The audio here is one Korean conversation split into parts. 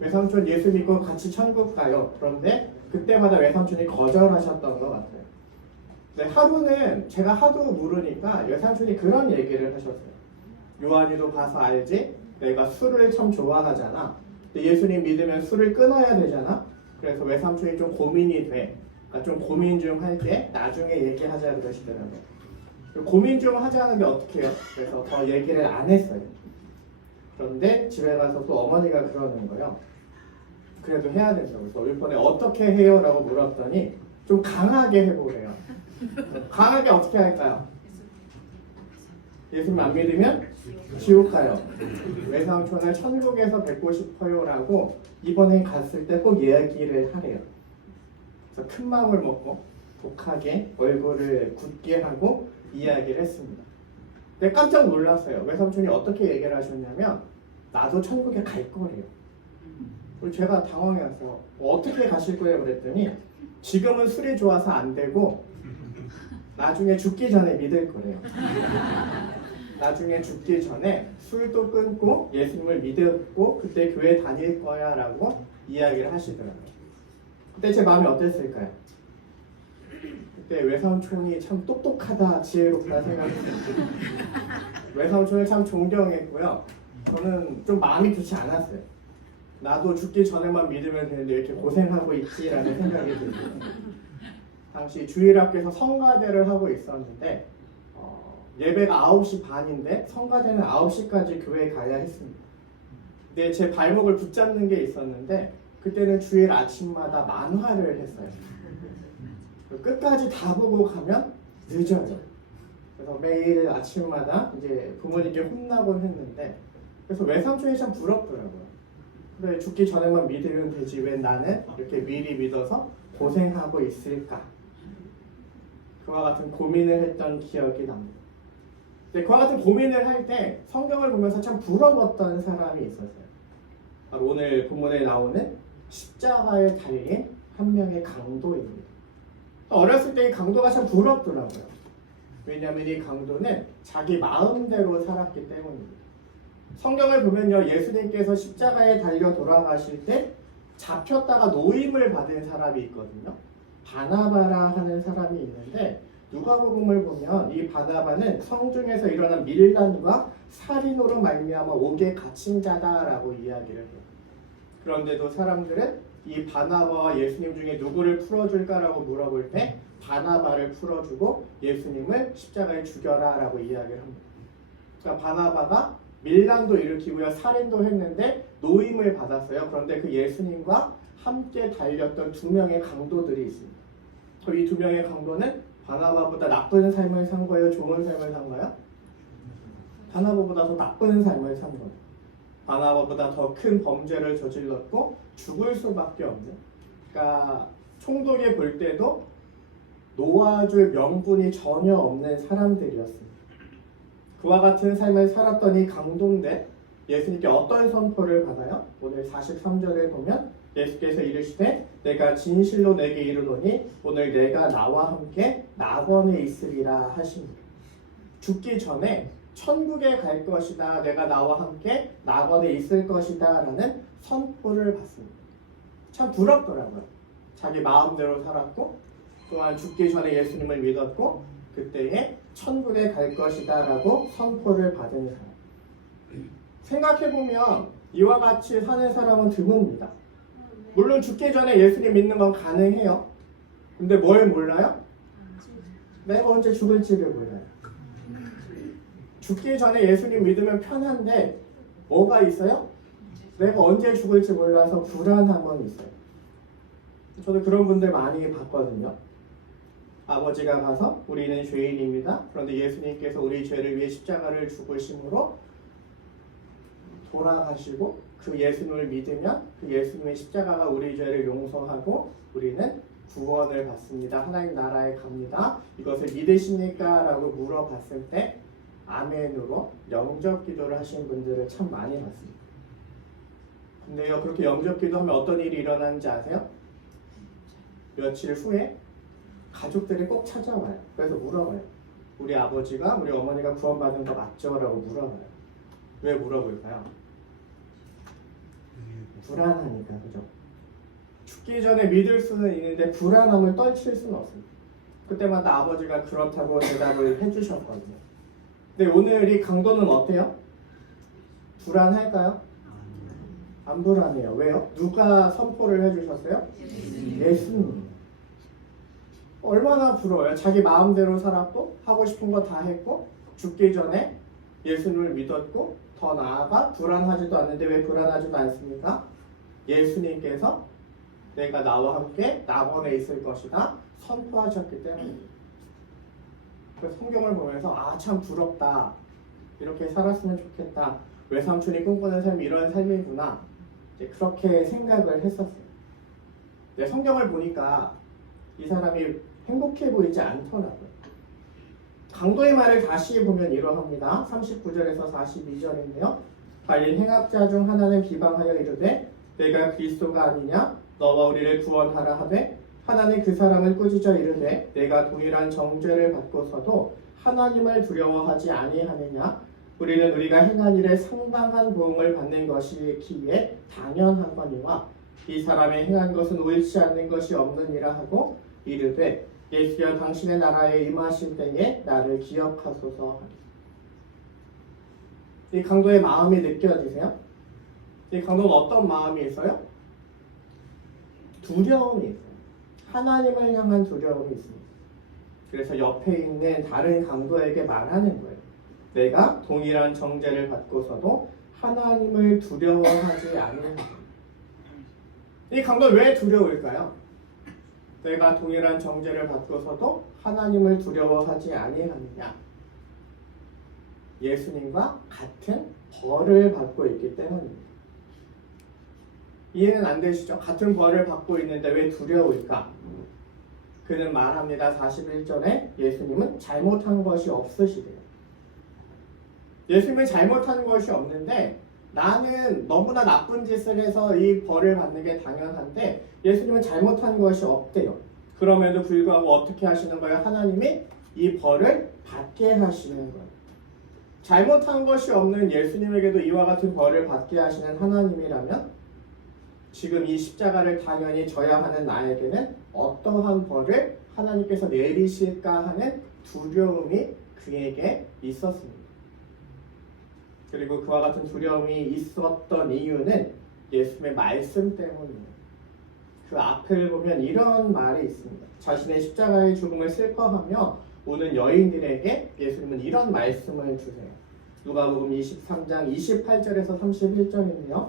외삼촌 예수 믿고 같이 천국 가요. 그런데 그때마다 외삼촌이 거절하셨던 것 같아요. 근데 하루는 제가 하도 물으니까 외삼촌이 그런 얘기를 하셨어요. 요한이도 가서 알지? 내가 술을 참 좋아하잖아. 근데 예수님 믿으면 술을 끊어야 되잖아. 그래서 외삼촌이 좀 고민이 돼. 그러니까 좀 고민 좀 할게. 나중에 얘기하자 그러시더라고요. 고민 좀 하자는데 어떻게 해요? 그래서 더 얘기를 안 했어요. 그런데 집에 가서 또 어머니가 그러는 거예요. 그래도 해야 된다고. 그래서 이번에 어떻게 해요? 라고 물었더니 좀 강하게 해보래요. 강하게 어떻게 할까요? 예수님 안 믿으면 지옥 가요. 외삼촌을 천국에서 뵙고 싶어요 라고 이번에 갔을 때 꼭 이야기를 하래요. 그래서 큰 마음을 먹고 독하게 얼굴을 굳게 하고 이야기를 했습니다. 근데 깜짝 놀랐어요. 외삼촌이 어떻게 얘기를 하셨냐면 나도 천국에 갈 거래요. 그리고 제가 당황해서 어떻게 가실 거예요? 그랬더니 지금은 술이 좋아서 안 되고 나중에 죽기 전에 믿을 거래요. 나중에 죽기 전에 술도 끊고 예수님을 믿고 그때 교회 다닐 거야 라고 이야기를 하시더라고요. 그때 제 마음이 어땠을까요? 그때 외삼촌이 참 똑똑하다, 지혜롭다 생각했어요. 외삼촌을 참 존경했고요. 저는 좀 마음이 좋지 않았어요. 나도 죽기 전에만 믿으면 되는데 이렇게 고생하고 있지라는 생각이 들고요. 당시 주일학교에서 성가대를 하고 있었는데 예배가 9시 반인데 성가대는 9시까지 교회에 가야 했습니다. 근데 제 발목을 붙잡는 게 있었는데 그때는 주일 아침마다 만화를 했어요. 끝까지 다 보고 가면 늦어요. 그래서 매일 아침마다 이제 부모님께 혼나곤 했는데 그래서 외삼촌이 참 부럽더라고요. 그래 죽기 전에만 믿으면 되지 왜 나는 이렇게 미리 믿어서 고생하고 있을까? 그와 같은 고민을 했던 기억이 납니다. 근데 그와 같은 고민을 할 때 성경을 보면서 참 부러웠던 사람이 있었어요. 바로 오늘 본문에 나오는 십자가에 달린 한 명의 강도입니다. 어렸을 때 이 강도가 참 부럽더라고요. 왜냐하면 이 강도는 자기 마음대로 살았기 때문입니다. 성경을 보면요, 예수님께서 십자가에 달려 돌아가실 때 잡혔다가 노임을 받은 사람이 있거든요. 바나바라 하는 사람이 있는데 누가복음을 보면 이 바나바는 성중에서 일어난 밀란과 살인으로 말미암아 옥에 갇힌 자다라고 이야기를 해요. 그런데도 사람들은 이 바나바와 예수님 중에 누구를 풀어줄까라고 물어볼 때 바나바를 풀어주고 예수님을 십자가에 죽여라라고 이야기를 합니다. 그러니까 바나바가 밀란도 일으키고요, 살인도 했는데 노임을 받았어요. 그런데 그 예수님과 함께 달렸던 두 명의 강도들이 있습니다. 이 두 명의 강도는 바나바보다 나쁜 삶을 산 거예요? 좋은 삶을 산 거예요? 바나바보다 더 나쁜 삶을 산 거예요. 바나바보다 더 큰 범죄를 저질렀고 죽을 수밖에 없는, 그러니까 총독에 볼 때도 놓아줄 명분이 전혀 없는 사람들이었습니다. 그와 같은 삶을 살았던 이 강도인데 예수님께 어떤 선포를 받아요? 오늘 43절에 보면 예수께서 이르시되 내가 진실로 내게 이르노니 오늘 내가 나와 함께 낙원에 있으리라 하십니다. 죽기 전에 천국에 갈 것이다, 내가 나와 함께 낙원에 있을 것이다 라는 선포를 받습니다. 참 부럽더라고요. 자기 마음대로 살았고 또한 죽기 전에 예수님을 믿었고 그때에 천국에 갈 것이다 라고 선포를 받은 사람. 생각해보면 이와 같이 사는 사람은 드뭅니다. 물론 죽기 전에 예수님 믿는 건 가능해요. 근데 뭘 몰라요? 내가 언제 죽을지를 몰라요. 죽기 전에 예수님 믿으면 편한데 뭐가 있어요? 내가 언제 죽을지 몰라서 불안함은 있어요. 저도 그런 분들 많이 봤거든요. 아버지가 가서 우리는 죄인입니다. 그런데 예수님께서 우리 죄를 위해 십자가를 죽으심으로 돌아가시고 그 예수님을 믿으면 그 예수님의 십자가가 우리 죄를 용서하고 우리는 구원을 받습니다. 하나님 나라에 갑니다. 이것을 믿으십니까? 라고 물어봤을 때 아멘으로 영접 기도를 하신 분들을 참 많이 봤습니다. 근데요, 그렇게 영접 기도하면 어떤 일이 일어나는지 아세요? 며칠 후에 가족들이 꼭 찾아와요. 그래서 물어봐요. 우리 아버지가, 우리 어머니가 구원받은 거 맞죠? 라고 물어봐요. 왜 물어볼까요? 불안하니까, 그죠? 죽기 전에 믿을 수는 있는데 불안함을 떨칠 수는 없습니다. 그때마다 아버지가 그렇다고 대답을 해주셨거든요. 근데 오늘 이 강도는 어때요? 불안할까요? 안 불안해요. 왜요? 누가 선포를 해주셨어요? 예수님. 얼마나 부러워요. 자기 마음대로 살았고 하고 싶은 거 다 했고 죽기 전에 예수님을 믿었고 더 나아가 불안하지도 않는데 왜 불안하지도 않습니까? 예수님께서 내가 나와 함께 낙원에 있을 것이다 선포하셨기 때문입니다. 그래서 성경을 보면서 아 참 부럽다. 이렇게 살았으면 좋겠다. 외삼촌이 꿈꾸는 삶이 이런 삶이구나. 이제 그렇게 생각을 했었어요. 근데 성경을 보니까 이 사람이 행복해 보이지 않더라고요. 강도의 말을 다시 보면 이러합니다. 39절에서 42절인데요. 발린 행악자 중 하나는 비방하여 이르되 내가 그리스도가 아니냐 너와 우리를 구원하라 하되 하나는 그 사람을 꾸짖어 이르되 내가 동일한 정죄를 받고서도 하나님을 두려워하지 아니하느냐 우리는 우리가 행한 일에 상당한 보응을 받는 것이기에 당연하거니와 이 사람의 행한 것은 옳지 않는 것이 없느니라 하고 이르되 예수여 당신의 나라에 임하실 때에 나를 기억하소서. 이 강도의 마음이 느껴지세요? 이 강도는 어떤 마음이 있어요? 두려움이 있어요. 하나님을 향한 두려움이 있습니다. 그래서 옆에 있는 다른 강도에게 말하는 거예요. 내가 동일한 정죄를 받고서도 하나님을 두려워하지 않는. 이 강도는 왜 두려울까요? 내가 동일한 정죄를 받고서도 하나님을 두려워하지 아니하느냐. 예수님과 같은 벌을 받고 있기 때문입니다. 이해는 안 되시죠? 같은 벌을 받고 있는데 왜 두려울까? 그는 말합니다. 41절에 예수님은 잘못한 것이 없으시대요. 예수님은 잘못한 것이 없는데 나는 너무나 나쁜 짓을 해서 이 벌을 받는 게 당연한데 예수님은 잘못한 것이 없대요. 그럼에도 불구하고 어떻게 하시는 거예요? 하나님이 이 벌을 받게 하시는 거예요. 잘못한 것이 없는 예수님에게도 이와 같은 벌을 받게 하시는 하나님이라면 지금 이 십자가를 당연히 져야 하는 나에게는 어떠한 벌을 하나님께서 내리실까 하는 두려움이 그에게 있었습니다. 그리고 그와 같은 두려움이 있었던 이유는 예수님의 말씀 때문입니다. 그 앞을 보면 이런 말이 있습니다. 자신의 십자가의 죽음을 슬퍼하며 오는 여인들에게 예수님은 이런 말씀을 주세요. 누가복음 23장 28절에서 31절인데요.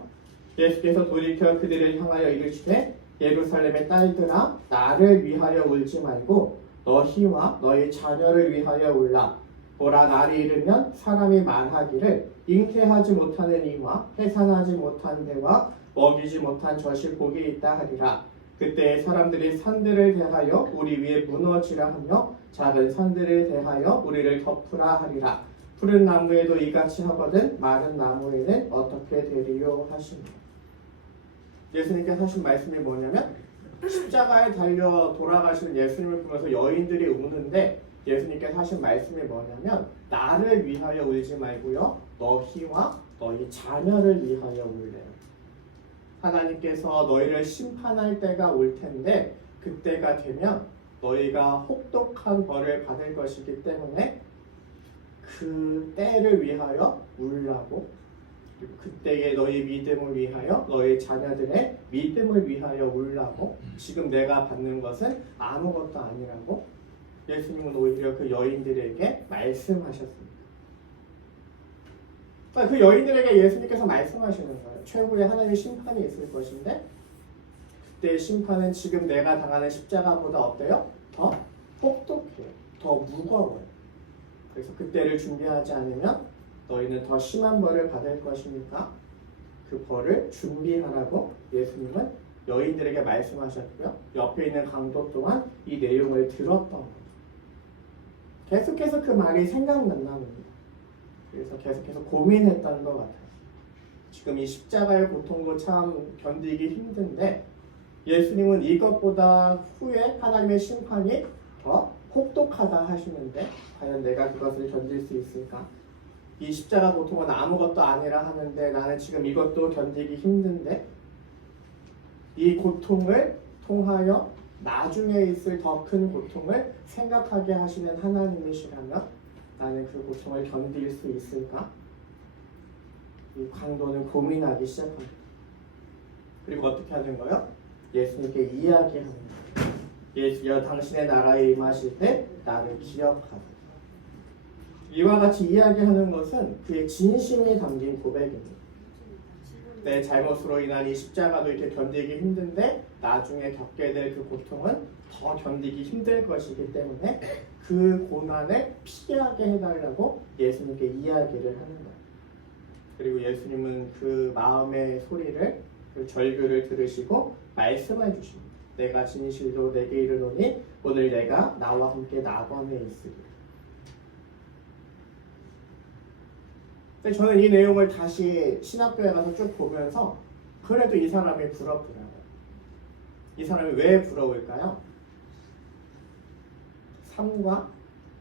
예수께서 돌이켜 그들을 향하여 이르시되 예루살렘의 딸들아 나를 위하여 울지 말고 너희와 너희 자녀를 위하여 울라. 보라 날이 이르면 사람이 말하기를 잉태하지 못하는 이와 해산하지 못한 데와 먹이지 못한 젖이 복이 있다 하리라. 그때 사람들이 산들을 대하여 우리 위에 무너지라 하며 작은 산들을 대하여 우리를 덮으라 하리라. 푸른 나무에도 이같이 하거든 마른 나무에는 어떻게 되리요 하십니다. 예수님께서 하신 말씀이 뭐냐면 십자가에 달려 돌아가신 예수님을 보면서 여인들이 우는데 예수님께서 하신 말씀이 뭐냐면 나를 위하여 울지 말고요 너희와 너희 자녀를 위하여 울래요. 하나님께서 너희를 심판할 때가 올 텐데 그때가 되면 너희가 혹독한 벌을 받을 것이기 때문에 그 때를 위하여 울라고, 그때의 너희 믿음을 위하여 너희 자녀들의 믿음을 위하여 울라고, 지금 내가 받는 것은 아무것도 아니라고 예수님은 오히려 그 여인들에게 말씀하셨습니다. 그 여인들에게 예수님께서 말씀하시는 거예요. 최후에 하나님의 심판이 있을 것인데 그때의 심판은 지금 내가 당하는 십자가보다 어때요? 더 혹독해요. 더 무거워요. 그래서 그때를 준비하지 않으면 너희는 더 심한 벌을 받을 것이니까 그 벌을 준비하라고 예수님은 여인들에게 말씀하셨고요. 옆에 있는 강도 또한 이 내용을 들었던 거죠. 계속해서 그 말이 생각났나 봅니다. 그래서 계속해서 고민했던 것 같아요. 지금 이 십자가의 고통도 참 견디기 힘든데 예수님은 이것보다 후에 하나님의 심판이 더 혹독하다 하시는데 과연 내가 그것을 견딜 수 있을까? 이 십자가 고통은 아무것도 아니라 하는데 나는 지금 이것도 견디기 힘든데 이 고통을 통하여 나중에 있을 더 큰 고통을 생각하게 하시는 하나님이시라면 나는 그 고통을 견딜 수 있을까? 이 강도는 고민하기 시작합니다. 그리고 어떻게 하는 거예요? 예수님께 이야기합니다. 예수여 당신의 나라에 임하실 때 나를 기억하라. 이와 같이 이야기하는 것은 그의 진심이 담긴 고백입니다. 내 잘못으로 인한 이 십자가도 이렇게 견디기 힘든데 나중에 겪게 될 그 고통은 더 견디기 힘들 것이기 때문에 그 고난을 피하게 해달라고 예수님께 이야기를 하는 거예요. 그리고 예수님은 그 마음의 소리를, 그 절규를 들으시고 말씀해 주십니다. 내가 진실로 내게 이르노니 오늘 내가 나와 함께 낙원에 있으리라. 근데 저는 이 내용을 다시 신학교에 가서 쭉 보면서 그래도 이 사람이 부럽더라고요. 이 사람이 왜 부러울까요? 삶과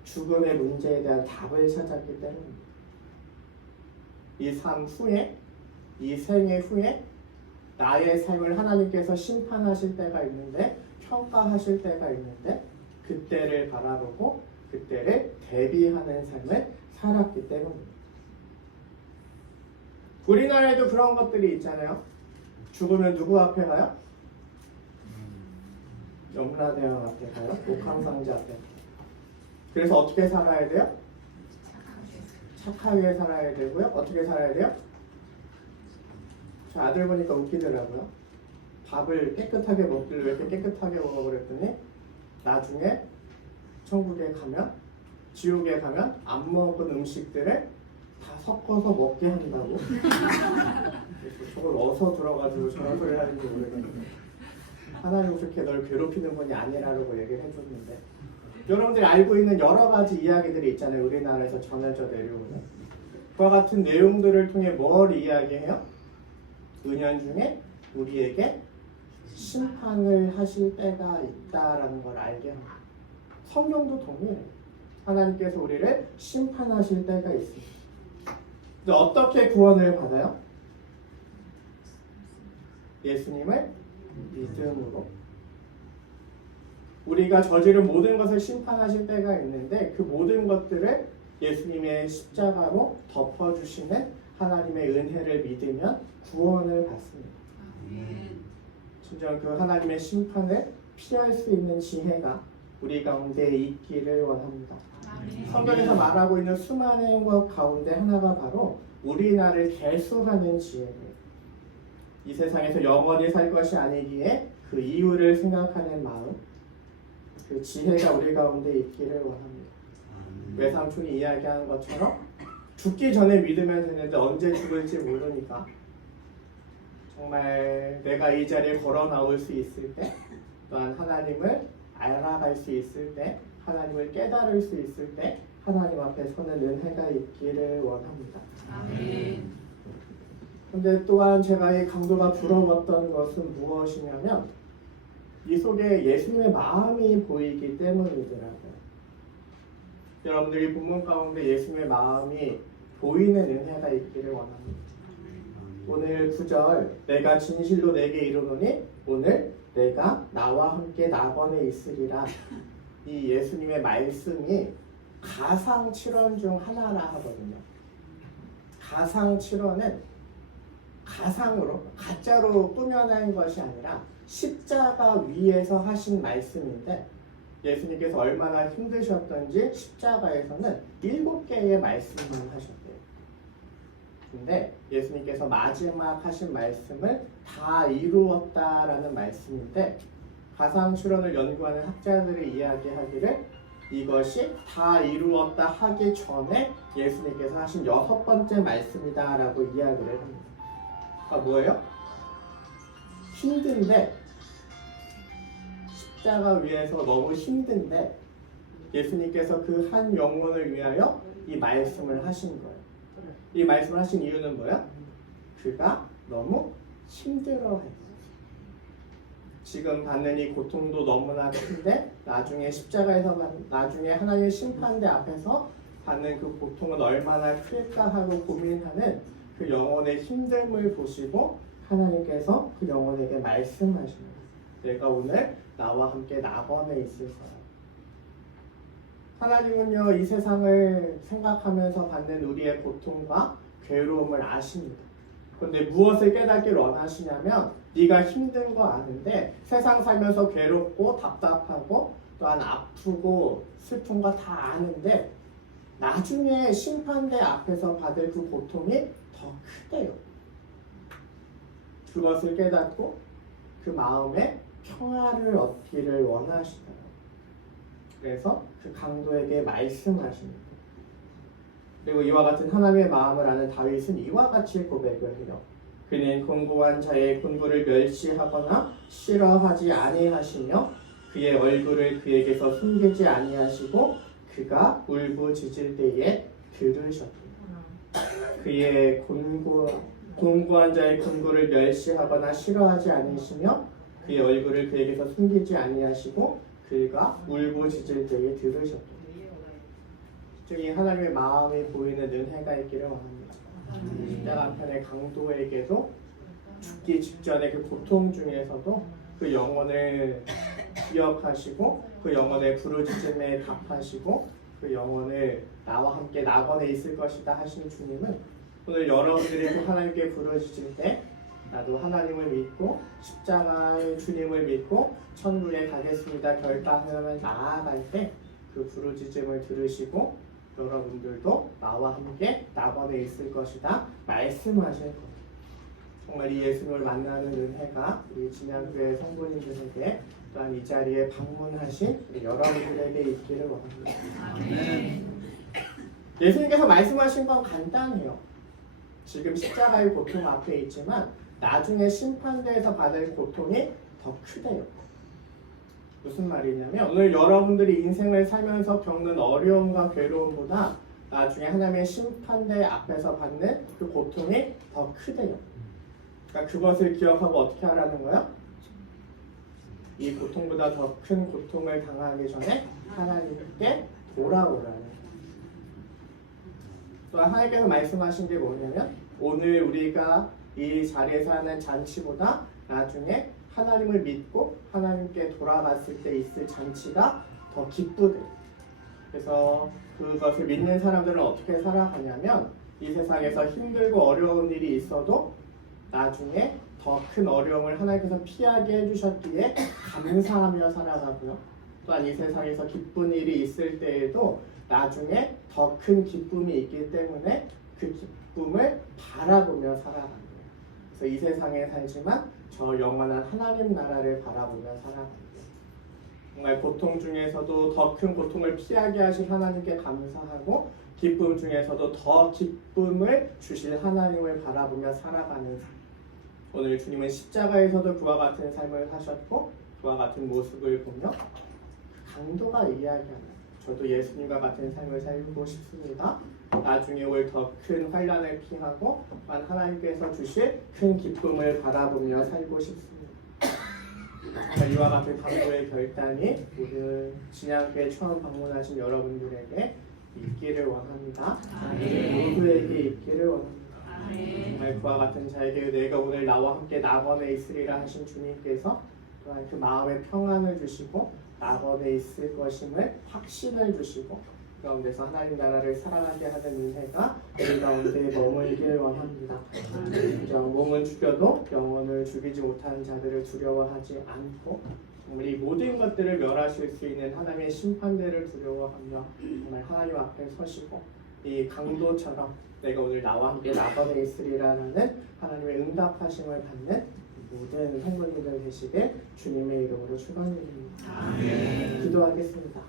죽음의 문제에 대한 답을 찾았기 때문입니다. 이 삶 후에, 이 생애 후에 나의 삶을 하나님께서 심판하실 때가 있는데, 평가하실 때가 있는데 그때를 바라보고 그때를 대비하는 삶을 살았기 때문입니다. 우리나라에도 그런 것들이 있잖아요. 죽으면 누구 앞에 가요? 염라대왕 앞에 가요? 옥황상제 앞에. 그래서 어떻게 살아야 돼요? 착하게 살아야 되고요. 어떻게 살아야 돼요? 저 아들 보니까 웃기더라고요. 밥을 깨끗하게 먹길래 왜 이렇게 깨끗하게 먹어 그랬더니 나중에 천국에 가면, 지옥에 가면 안 먹은 음식들을 다 섞어서 먹게 한다고. 저걸 어디서 들어가지고 저런 소리를 하는지 모르겠는데 하나님 그렇게 널 괴롭히는 분이 아니라고 얘기를 해줬는데, 여러분들이 알고 있는 여러 가지 이야기들이 있잖아요. 우리나라에서 전해져 내려오는 그와 같은 내용들을 통해 뭘 이야기해요? 은연중에 우리에게 심판을 하실 때가 있다라는 걸 알게 합니다. 성경도 동일해요. 하나님께서 우리를 심판하실 때가 있습니다. 근데 어떻게 구원을 받아요? 예수님을 믿음으로. 우리가 저지른 모든 것을 심판하실 때가 있는데 그 모든 것들을 예수님의 십자가로 덮어주시는 하나님의 은혜를 믿으면 구원을 받습니다. 진정 그 하나님의 심판을 피할 수 있는 지혜가 우리 가운데 있기를 원합니다. 성경에서 말하고 있는 수많은 것 가운데 하나가 바로 우리나라를 개수하는 지혜예요. 이 세상에서 영원히 살 것이 아니기에 그 이유를 생각하는 마음, 그 지혜가 우리 가운데 있기를 원합니다. 외삼촌이 이야기한 것처럼 죽기 전에 믿으면 되는데 언제 죽을지 모르니까 정말 내가 이 자리에 걸어 나올 수 있을 때, 또한 하나님을 알아갈 수 있을 때, 하나님을 깨달을 수 있을 때 하나님 앞에 서는 은혜가 있기를 원합니다. 아멘. 근데 또한 제가 이 강도가 부러웠던 것은 무엇이냐면 이 속에 예수님의 마음이 보이기 때문이더라고요. 여러분들이 본문 가운데 예수님의 마음이 보이는 은혜가 있기를 원합니다. 오늘 9절 내가 진실로 내게 이르노니 오늘 내가 나와 함께 낙원에 있으리라. 이 예수님의 말씀이 가상칠언 중 하나라 하거든요. 가상칠언은 가상으로, 가짜로 꾸며낸 것이 아니라 십자가 위에서 하신 말씀인데, 예수님께서 얼마나 힘드셨던지 십자가에서는 7개의 말씀만 하셨대요. 근데 예수님께서 마지막 하신 말씀을 다 이루었다라는 말씀인데, 가상실현을 연구하는 학자들이 이야기하기를 이것이 다 이루었다 하기 전에 예수님께서 하신 6번째 말씀이다라고 이야기를 합니다. 그러니까 뭐예요? 힘든데, 십자가 위에서 너무 힘든데 예수님께서 그 한 영혼을 위하여 이 말씀을 하신 거예요. 이 말씀을 하신 이유는 뭐야? 그가 너무 힘들어해요. 지금 받는 이 고통도 너무나 큰데 나중에 십자가에서 나중에 하나님의 심판대 앞에서 받는 그 고통은 얼마나 클까 하고 고민하는 그 영혼의 힘듦을 보시고 하나님께서 그 영혼에게 말씀하십니다. 내가 오늘 나와 함께 낙원에 있을 거야. 하나님은요, 이 세상을 생각하면서 받는 우리의 고통과 괴로움을 아십니다. 그런데 무엇을 깨닫길 원하시냐면 네가 힘든 거 아는데 세상 살면서 괴롭고 답답하고 또한 아프고 슬픈 거 다 아는데 나중에 심판대 앞에서 받을 그 고통이 더 크대요. 그것을 깨닫고 그 마음에 평화를 얻기를 원하시더라고요. 그래서 그 강도에게 말씀하십니다. 그리고 이와 같은 하나님의 마음을 아는 다윗은 이와 같이 고백을 해요. 그는 곤고한 자의 곤고를 멸시하거나 싫어하지 아니하시며 그의 얼굴을 그에게서 숨기지 아니하시고 그가 울부짖을 때에 들으셨다. 그의 곤고한 자의 곤고를 멸시하거나 싫어하지 않으시며 그의 얼굴을 그에게서 숨기지 아니하시고 그가 울부짖을 때에 들으셨다. 즉 이 하나님의 마음이 보이는 은혜가 있기를 원합니다. 십자가 한편의 강도에게도 죽기 직전의 그 고통 중에서도 그 영혼을 기억하시고 그 영혼의 부르짖음에 답하시고 그 영혼을 나와 함께 낙원에 있을 것이다 하신 주님은 오늘 여러분들이 그 하나님께 부르짖을 때 나도 하나님을 믿고 십자가의 주님을 믿고 천국에 가겠습니다 결단하며 나아갈 때 그 부르짖음을 들으시고 여러분들도 나와 함께 낙원에 있을 것이다 말씀하실 거예요. 정말 이 예수님을 만나는 은혜가 우리 진양교회 성도님들에게 또한 이 자리에 방문하신 여러분들에게 있기를 원합니다. 아멘. 예수님께서 말씀하신 건 간단해요. 지금 십자가의 고통 앞에 있지만 나중에 심판대에서 받을 고통이 더 크대요. 무슨 말이냐면 오늘 여러분들이 인생을 살면서 겪는 어려움과 괴로움보다 나중에 하나님의 심판대 앞에서 받는 그 고통이 더 크대요. 그러니까 그것을 기억하고 어떻게 하라는 거예요? 이 고통보다 더 큰 고통을 당하기 전에 하나님께 돌아오라는 거예요. 또 하나님께서 말씀하신 게 뭐냐면 오늘 우리가 이 자리에서 하는 잔치보다 나중에 하나님을 믿고 하나님께 돌아갔을 때 있을 잔치가 더 기쁘대. 그래서 그것을 믿는 사람들은 어떻게 살아가냐면 이 세상에서 힘들고 어려운 일이 있어도 나중에 더 큰 어려움을 하나님께서 피하게 해주셨기에 감사하며 살아가고요. 또한 이 세상에서 기쁜 일이 있을 때에도 나중에 더 큰 기쁨이 있기 때문에 그 기쁨을 바라보며 살아간대요. 그래서 이 세상에 살지만 저 영원한 하나님 나라를 바라보며 살아간대요. 정말 고통 중에서도 더 큰 고통을 피하게 하실 하나님께 감사하고 기쁨 중에서도 더 기쁨을 주실 하나님을 바라보며 살아가는 삶. 오늘 주님은 십자가에서도 그와 같은 삶을 사셨고 그와 같은 모습을 보며 강도가 이야기하는 저도 예수님과 같은 삶을 살고 싶습니다. 나중에 올 더 큰 환난을 피하고 하나님께서 주실 큰 기쁨을 바라보며 살고 싶습니다. 이와 같은 강도의 결단이 오늘 진양교회 처음 방문하신 여러분들에게 있기를 원합니다. 모두에게 있기를 원합니다. 정말 그와 같은 자에게 내가 오늘 나와 함께 낙원에 있으리라 하신 주님께서 또한 그 마음의 평안을 주시고 낙원에 있을 것임을 확신을 주시고 그 가운데서 하나님 나라를 살아가게 하는 은혜가 우리 가운데 머물길 원합니다. 몸은 죽여도 영혼을 죽이지 못하는 자들을 두려워하지 않고 정말 이 모든 것들을 멸하실 수 있는 하나님의 심판대를 두려워하며 정말 하나님 앞에 서시고 이 강도처럼 내가 오늘 나와 함께 낙원에 있으리라는 하나님의 응답하심을 받는 모든 성도님들 되시길 주님의 이름으로 축원드립니다. 기도하겠습니다.